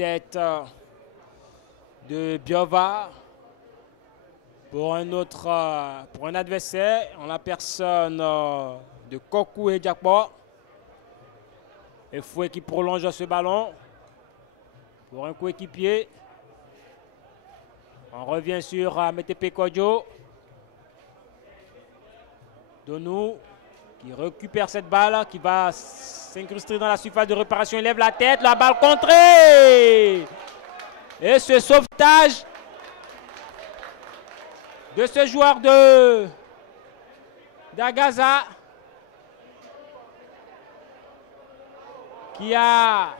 tête de Biova pour un adversaire en la personne de Kokou et Diakpo. Et Fouet qui prolonge ce ballon pour un coéquipier. On revient sur Metepe Kodjo. Donou qui récupère cette balle, qui va s'incruster dans la surface de réparation. Il lève la tête, la balle contrée. Et ce sauvetage de ce joueur d'Agaza qui a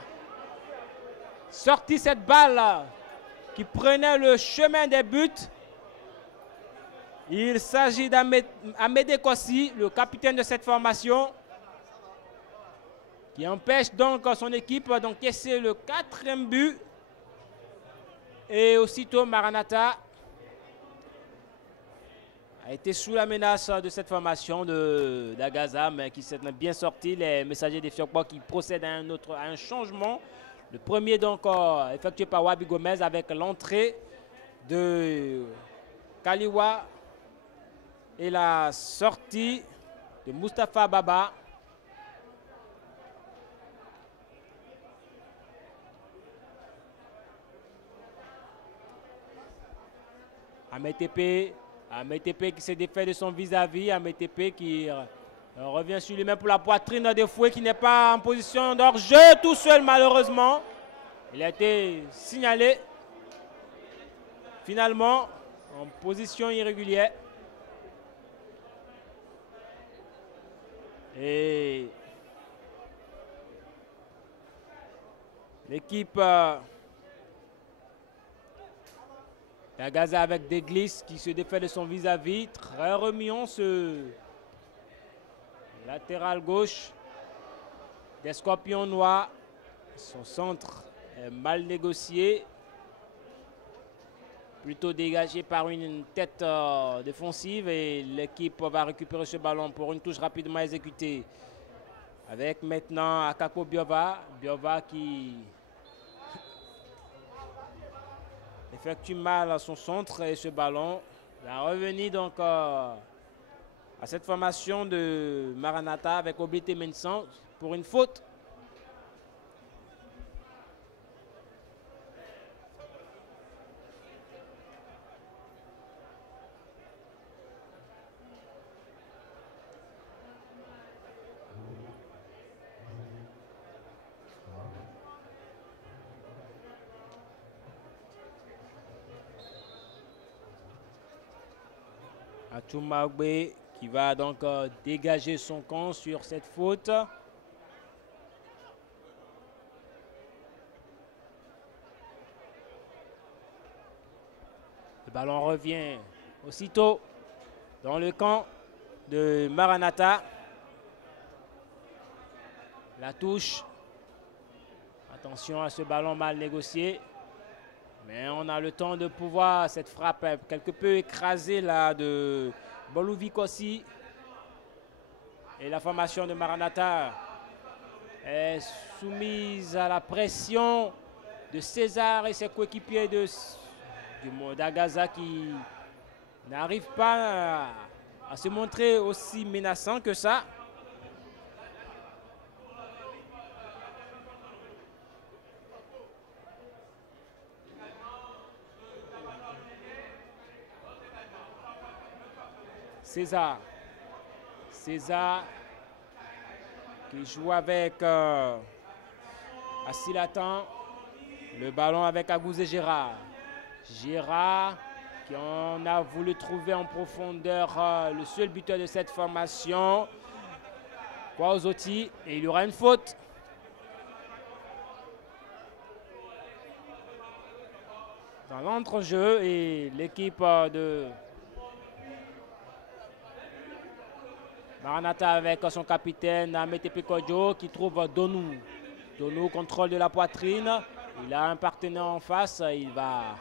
sorti cette balle qui prenait le chemin des buts. Il s'agit d'Amédé Kossi, le capitaine de cette formation, qui empêche donc son équipe d'encaisser le 4e but. Et aussitôt Maranatha a été sous la menace de cette formation d'Agaza, mais qui s'est bien sorti. Les messagers des Fiokpo qui procèdent à un changement. Le premier donc effectué par Wabi Gomez avec l'entrée de Kaliwa et la sortie de Mustapha Baba. Ametepe qui s'est défait de son vis-à-vis. Ametepe qui revient sur lui-même pour la poitrine de Fouet qui n'est pas en position d'hors-jeu tout seul malheureusement. Il a été signalé finalement en position irrégulière. Et l'équipe d'Agaza avec Deglis qui se défait de son vis-à-vis. Très remuant ce latéral gauche des Scorpions Noirs. Son centre est mal négocié. Plutôt dégagé par une tête défensive et l'équipe va récupérer ce ballon pour une touche rapidement exécutée. Avec maintenant Akako Biova. Biova qui effectue mal à son centre et ce ballon va revenir donc à cette formation de Maranatha avec Oblité Mensan pour une faute. Atoumagbe qui va donc dégager son camp sur cette faute. Le ballon revient aussitôt dans le camp de Maranatha. La touche. Attention à ce ballon mal négocié. Mais on a le temps de pouvoir, cette frappe quelque peu écrasée là de Bolouvi Kossi. Et la formation de Maranatha est soumise à la pression de César et ses coéquipiers d'Agaza qui n'arrivent pas à se montrer aussi menaçants que ça. César qui joue avec Assilatan. Le ballon avec Agouzé Gérard. Gérard qui en a voulu trouver en profondeur le seul buteur de cette formation. Kwaozoti. Et il y aura une faute. Dans l'entrejeu et l'équipe de Maranatha avec son capitaine Metepe Kodjo qui trouve Donou. Donou contrôle de la poitrine. Il a un partenaire en face. Il va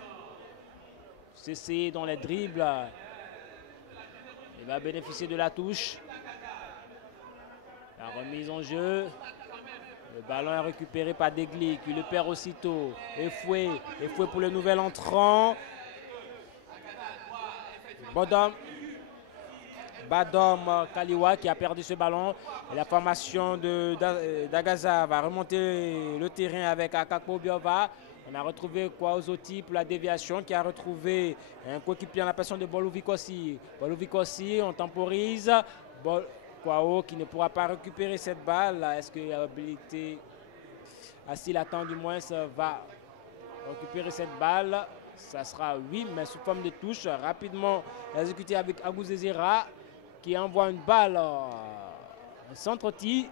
s'essayer dans les dribbles. Il va bénéficier de la touche. La remise en jeu. Le ballon est récupéré par Degli qui le perd aussitôt. Et Fouet pour le nouvel entrant. Badom Kaliwa qui a perdu ce ballon. Et la formation d'Agaza va remonter le terrain avec Akakpo Biova. On a retrouvé Kwaozoti pour la déviation qui a retrouvé un coéquipier en la personne de Bolovikosi. Bolovikosi, on temporise. Kwao qui ne pourra pas récupérer cette balle. Est-ce qu'il y a habilité? S'il attend du moins, ça va récupérer cette balle. Ça sera oui, mais sous forme de touche. Rapidement exécuté avec Aguzezera qui envoie une balle, un centre-tir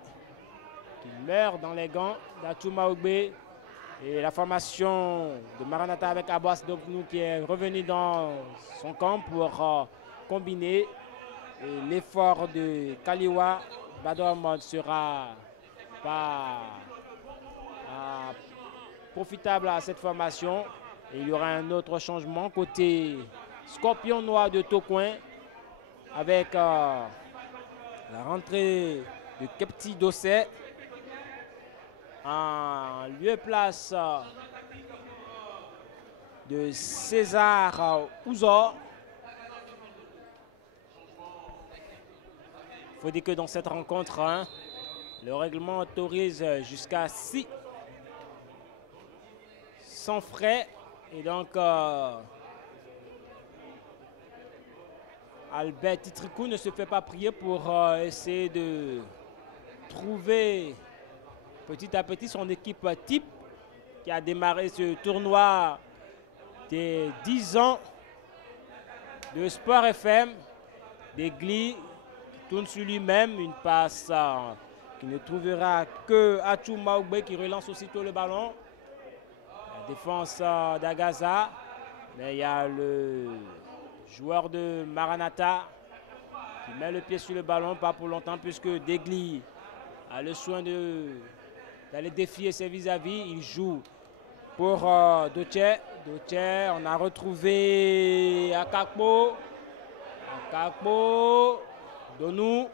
qui meurt dans les gants d'Achuma Ogbe. Et la formation de Maranatha avec Abbas Dovnou qui est revenu dans son camp pour combiner. L'effort de Kaliwa Badom ne sera pas profitable à cette formation. Et il y aura un autre changement côté Scorpion Noir de Tocoin avec la rentrée de Kepti Dossé en lieu et place de César Ouzor. Il faut dire que dans cette rencontre, le règlement autorise jusqu'à 6 sans frais. Et donc, Albert Titrikou ne se fait pas prier pour essayer de trouver petit à petit son équipe type qui a démarré ce tournoi des 10 ans de Sport FM. Degli tourne sur lui-même, une passe qui ne trouvera que Achuma Ogbe qui relance aussitôt le ballon. La défense d'Agaza, mais il y a le joueur de Maranatha qui met le pied sur le ballon, pas pour longtemps puisque Degli a le soin d'aller défier ses vis-à-vis. Il joue pour Doche. On a retrouvé Akakpo, Donou.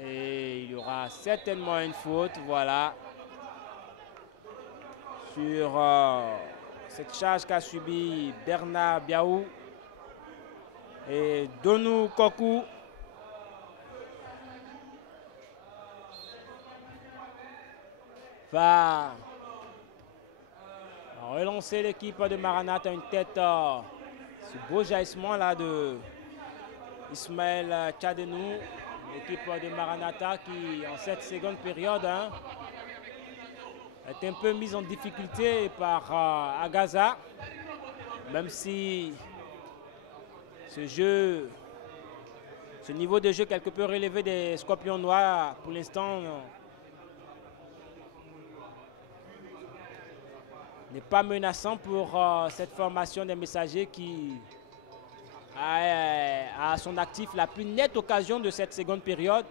Et il y aura certainement une faute, voilà, sur cette charge qu'a subi Bernard Biaou. Et Donou Kokou va relancer l'équipe de Maranatha. Une tête, ce beau jaillissement là de Ismaël Tchadenou, l'équipe de Maranatha qui en cette seconde période est un peu mise en difficulté par Agaza, même si ce niveau de jeu quelque peu relevé des Scorpions Noirs pour l'instant n'est pas menaçant pour cette formation des messagers qui a à son actif la plus nette occasion de cette seconde période.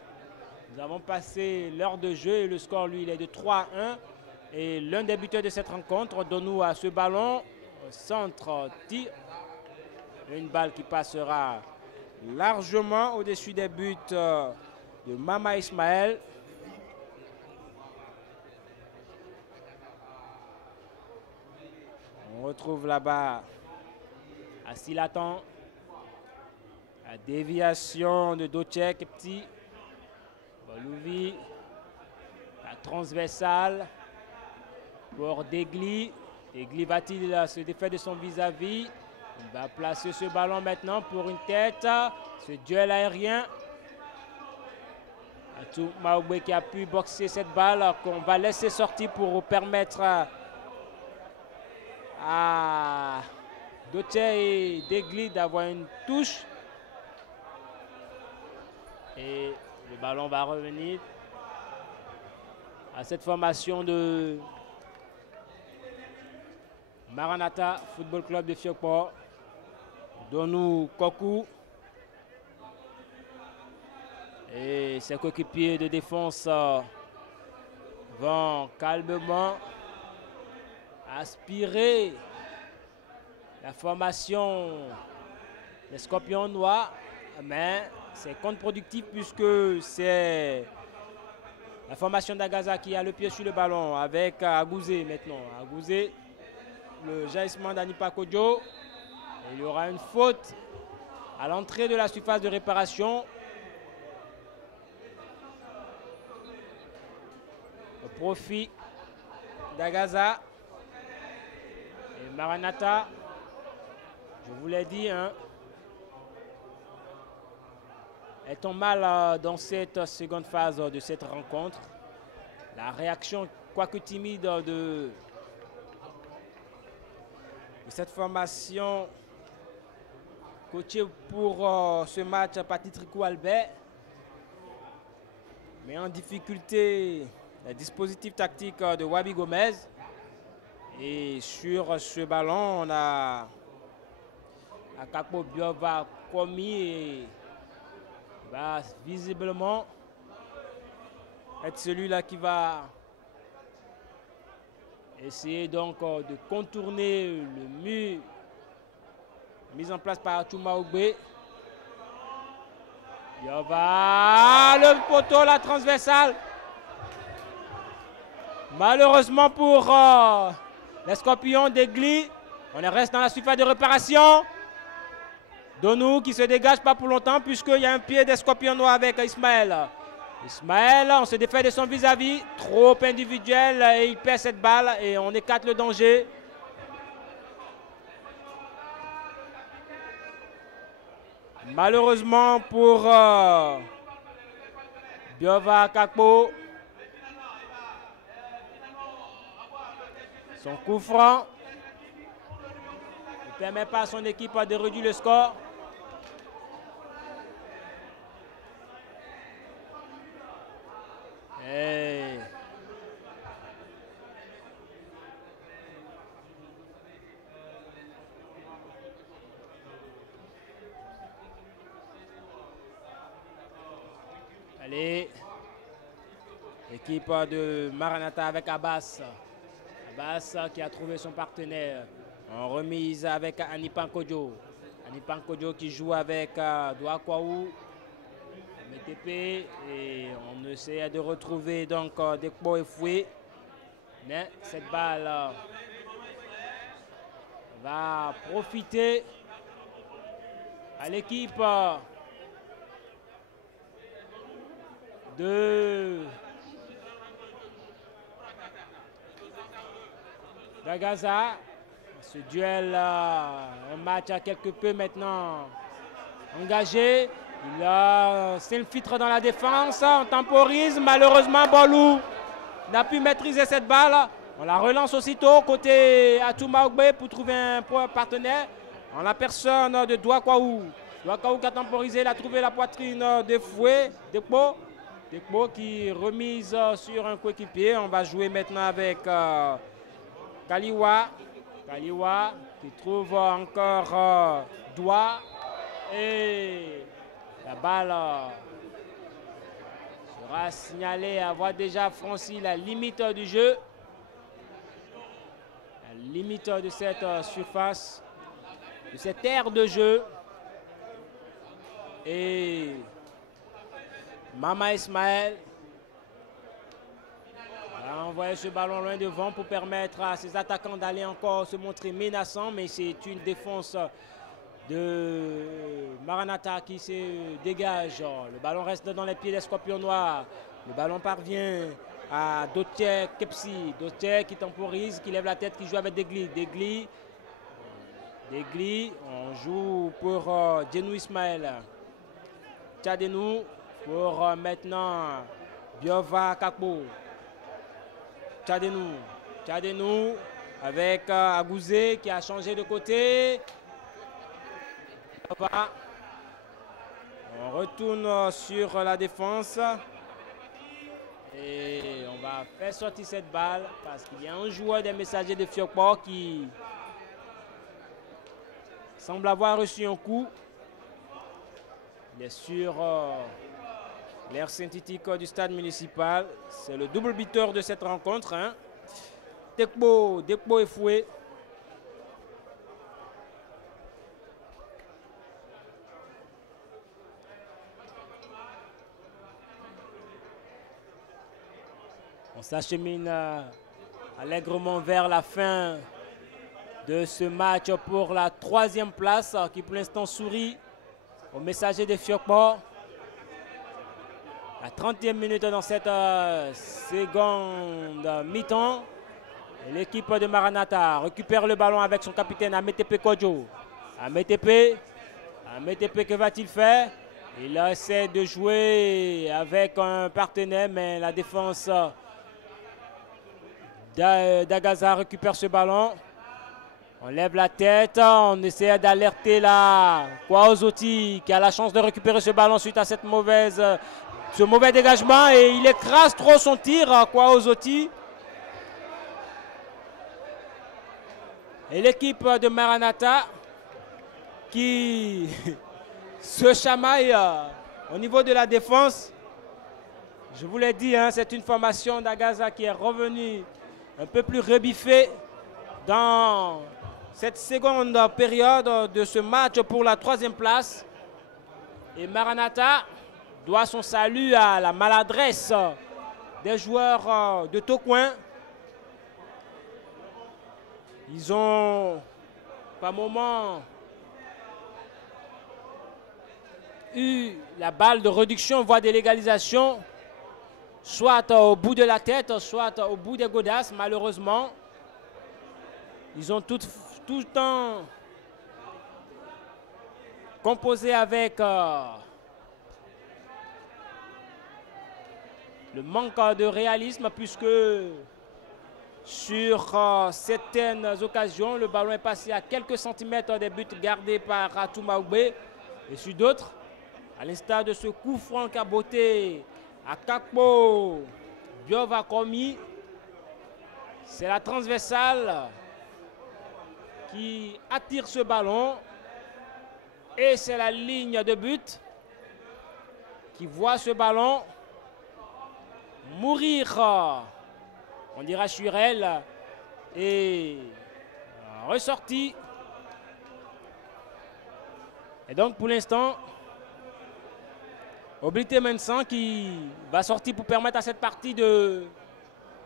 Nous avons passé l'heure de jeu et le score, lui, il est de 3-1. Et l'un des buteurs de cette rencontre donne-nous à ce ballon, centre tir. Une balle qui passera largement au-dessus des buts de Mama Ismaël. On retrouve là-bas Asilatan. La déviation de Doche Kepti. Bolouvi. La transversale pour Degli. Degli va-t-il se défaire de son vis-à-vis? Il va placer ce ballon maintenant pour une tête. Ce duel aérien. Atou Maougbe qui a pu boxer cette balle qu'on va laisser sortir pour permettre à Doche et Degli d'avoir une touche. Et le ballon va revenir à cette formation de Maranatha Football Club de Fiokpo. Donou Kokou et ses coéquipiers de défense vont calmement aspirer la formation des Scorpions Noirs, mais c'est contre-productif puisque c'est La formation d'Agaza qui a le pied sur le ballon avec Agouzé maintenant. Agouzé, le jaillissement d'Anipa Kodjo. Il y aura une faute à l'entrée de la surface de réparation. Au profit d'Agaza. Et Maranatha, je vous l'ai dit, hein, elles tombe mal dans cette seconde phase de cette rencontre. La réaction, quoique timide, de cette formation coachée pour ce match par Titrikou Albert. Mais en difficulté, le dispositif tactique de Wabi Gomez. Et sur ce ballon, on a Akakpo Biova commis et va visiblement être celui-là qui va essayer donc de contourner le mur mis en place par Atuma Ogbe. Biova, le poteau, la transversale. Malheureusement pour les Scorpions d'Egli, on reste dans la surface de réparation. Donou qui se dégage pas pour longtemps puisqu'il y a un pied des Scorpions noirs avec Ismaël. Ismaël, on se défait de son vis-à-vis, trop individuel et il perd cette balle et on écarte le danger. Malheureusement pour Biova Kakpo, son coup franc ne permet pas à son équipe de réduire le score. Hey. Allez, l'équipe de Maranatha avec Abbas. Abbas qui a trouvé son partenaire en remise avec Anipan Kodjo. Anipan Kodjo qui joue avec Douakwaou. MTP et on essaie de retrouver donc Dekpo et Foué. Mais cette balle va profiter à l'équipe de d'Agaza. Ce duel, un match à quelque peu maintenant engagé. Il s'infiltre dans la défense, on temporise. Malheureusement, Bolou n'a pu maîtriser cette balle. On la relance aussitôt côté Atuma Ogbe pour trouver un partenaire. En la personne de Douakwaou. Douakwaou qui a temporisé, il a trouvé la poitrine de Foué, Dekpo. Dekpo qui remise sur un coéquipier. On va jouer maintenant avec Kaliwa. Kaliwa qui trouve encore Doua. Et la balle sera signalée avoir déjà franchi la limite du jeu. La limite de cette surface, de cette aire de jeu. Et Mama Ismaël a envoyé ce ballon loin devant pour permettre à ses attaquants d'aller encore se montrer menaçants. Mais c'est une défense de Maranatha qui se dégage. Le ballon reste dans les pieds des Scorpions noirs. Le ballon parvient à Dotier Kepsi. Dotier qui temporise, qui lève la tête, qui joue avec Degli. Degli, on joue pour Djenou Ismaël. Tchadenou pour maintenant Biova Kakpo. Tchadenou avec Agouzé qui a changé de côté. On retourne sur la défense et on va faire sortir cette balle parce qu'il y a un joueur des Messagers de Fiokpor qui semble avoir reçu un coup. Il est sur l'aire synthétique du stade municipal. C'est le double buteur de cette rencontre. Hein. Dekpo et Foué. s'achemine allègrement vers la fin de ce match pour la 3e place qui pour l'instant sourit au Messager de Fiokpo. La 30e minute dans cette seconde mi-temps. L'équipe de Maranatha récupère le ballon avec son capitaine Ametepe Kodjo. Ametepe, que va-t-il faire? Il essaie de jouer avec un partenaire, mais la défense d'Agaza récupère ce ballon. On lève la tête, on essaie d'alerter là Kwaozoti qui a la chance de récupérer ce ballon suite à ce mauvais dégagement et il écrase trop son tir, Kwaozoti. Et l'équipe de Maranatha qui se chamaille au niveau de la défense. Je vous l'ai dit, hein, c'est une formation d'Agaza qui est revenue un peu plus rebiffée dans cette seconde période de ce match pour la 3e place. Et Maranatha doit son salut à la maladresse des joueurs de Tocoin. Ils ont, par moment, eu la balle de réduction, voire de l'égalisation, soit au bout de la tête, soit au bout des godasses, malheureusement. Ils ont tout le temps composé avec le manque de réalisme, puisque sur certaines occasions, le ballon est passé à quelques centimètres des buts gardés par Atoumaoube. Et sur d'autres, à l'instar de ce coup franc qu'a botté à Kakpo Biovakomi, c'est la transversale qui attire ce ballon et c'est la ligne de but qui voit ce ballon mourir, on dira sur elle, et ressorti. Et donc pour l'instant, Oblité Mensan qui va sortir pour permettre à cette partie de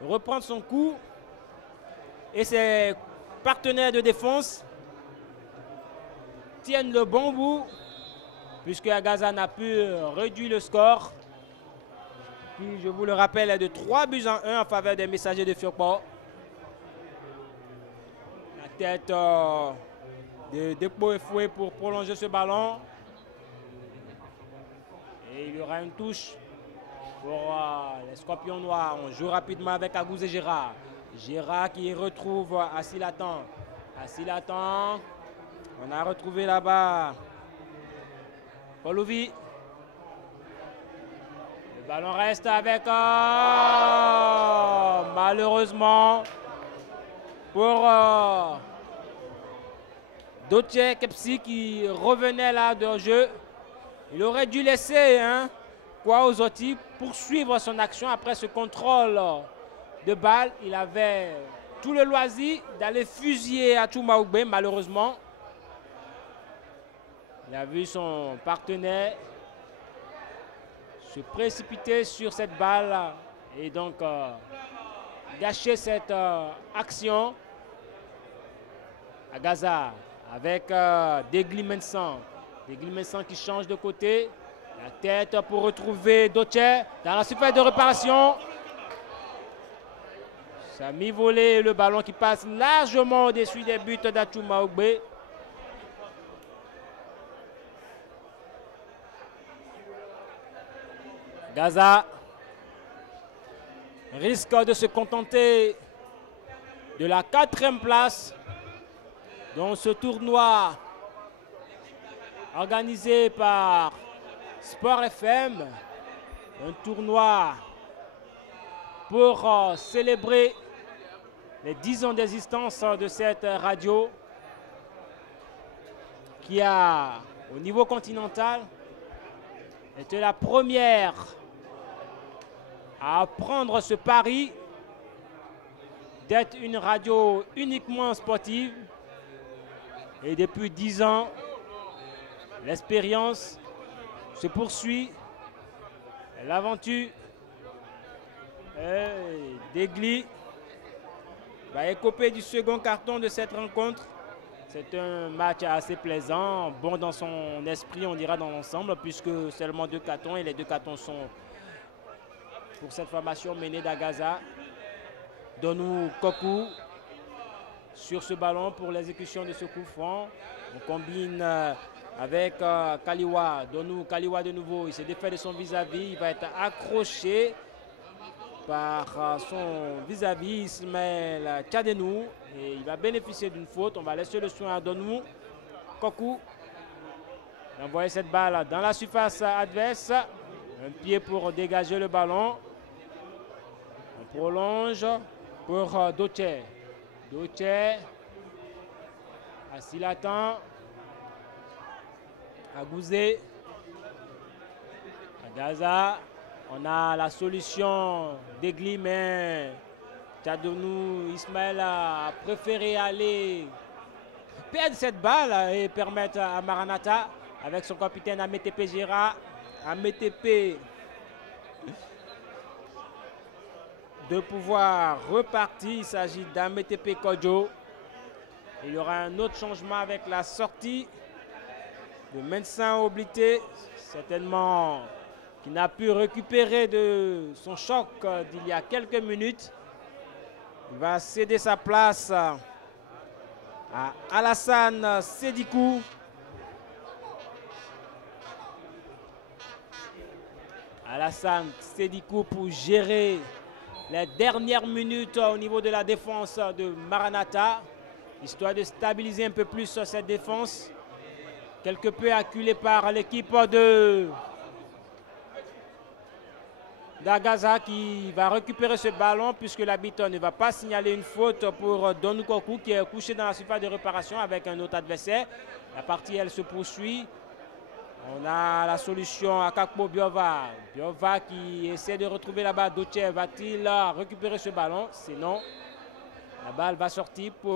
reprendre son coup. Et ses partenaires de défense tiennent le bon bout, puisque Agaza n'a pu réduire le score. Qui, je vous le rappelle, est de 3-1 en faveur des Messagers de Fiokpo. La tête de Depo est fouée pour prolonger ce ballon. Et il y aura une touche pour les Scorpions Noirs. On joue rapidement avec Agouz et Gérard. Gérard qui retrouve Assilatan. Assilatan. On a retrouvé là-bas Polouvi. Le ballon reste avec malheureusement pour Dotje Kepsi qui revenait là de jeu. Il aurait dû laisser Kwaozoti poursuivre son action après ce contrôle de balle. Il avait tout le loisir d'aller fusiller Atoumaoube, malheureusement. Il a vu son partenaire se précipiter sur cette balle et donc gâcher cette action. Agaza avec Degli Mensan. Degli Mensan qui change de côté. La tête pour retrouver Dotje dans la surface de réparation. Ça a mis volé le ballon qui passe largement au-dessus des buts d'Atoumaoube. Gaza risque de se contenter de la 4e place dans ce tournoi organisé par Sport FM, un tournoi pour célébrer les 10 ans d'existence de cette radio qui a, au niveau continental, été la première à prendre ce pari d'être une radio uniquement sportive. Et depuis 10 ans, l'expérience se poursuit. L'aventure Degli va écoper du second carton de cette rencontre. C'est un match assez plaisant, bon dans son esprit, on dira dans l'ensemble, puisque seulement 2 cartons et les 2 cartons sont pour cette formation menée d'Agaza. Donou Kokou sur ce ballon pour l'exécution de ce coup franc. On combine avec Kaliwa. Donou Kaliwa de nouveau, il s'est défait de son vis-à-vis, il va être accroché par son vis-à-vis Ismaël Tchadenou et il va bénéficier d'une faute. On va laisser le soin à Donou Kokou d'envoyer cette balle dans la surface adverse. Un pied pour dégager le ballon. On prolonge pour Doche. Doche Asilatan Agouzé Agaza. On a la solution d'Egli, mais Tchadenou Ismaël a préféré aller perdre cette balle et permettre à Maranatha, avec son capitaine Ametepe Gérard, Ametepe, de pouvoir repartir. Il s'agit d'Ametepe Kodjo. Il y aura un autre changement avec la sortie de Mensan Oblité, certainement qui n'a pu récupérer de son choc d'il y a quelques minutes. Il va céder sa place à Alassane Sédikou. Alassane Sédikou pour gérer les dernières minutes au niveau de la défense de Maranatha, histoire de stabiliser un peu plus cette défense, quelque peu acculée par l'équipe d'Agaza qui va récupérer ce ballon puisque l'arbitre ne va pas signaler une faute pour Donou Kokou qui est couché dans la surface de réparation avec un autre adversaire. La partie, elle se poursuit. On a la solution à Kakpo Biova. Biova qui essaie de retrouver la balle. Doche va-t-il récupérer ce ballon? Sinon, la balle va sortir pour